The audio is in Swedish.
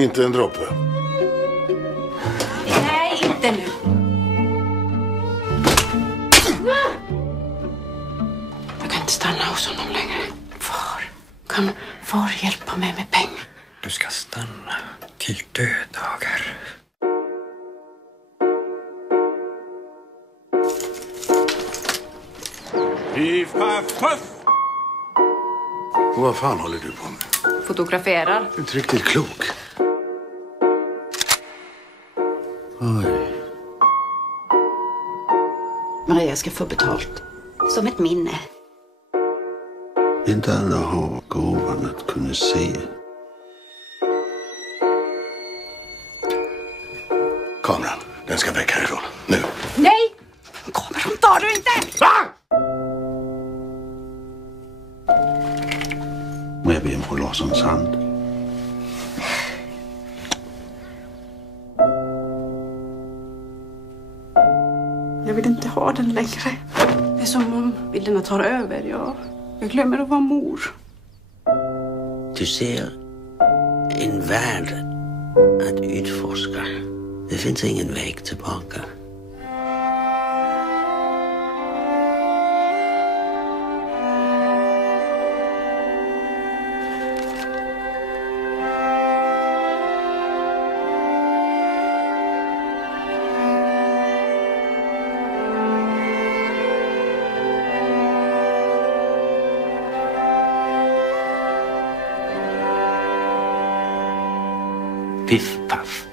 Inte en droppe. Nej, inte nu. Jag kan inte stanna hos honom längre. Kan far hjälpa mig med pengar? Du ska stanna till döddagar. Hiff, haff, puff! Och vad fan håller du på med? Fotograferar. Du är inte riktigt klok. Oj. Maria ska få betalt. Som ett minne. Inte alla har gåvan att kunna se. Kameran, den ska väck härifrån. Nu. Nej! Kameran tar du inte! Och jag ber på Larssons hand. Jag vill inte ha den längre. Det är som om bilderna tar över. Jag glömmer att vara mor. Du ser en värld att utforska. Det finns ingen väg tillbaka. Piff, paff.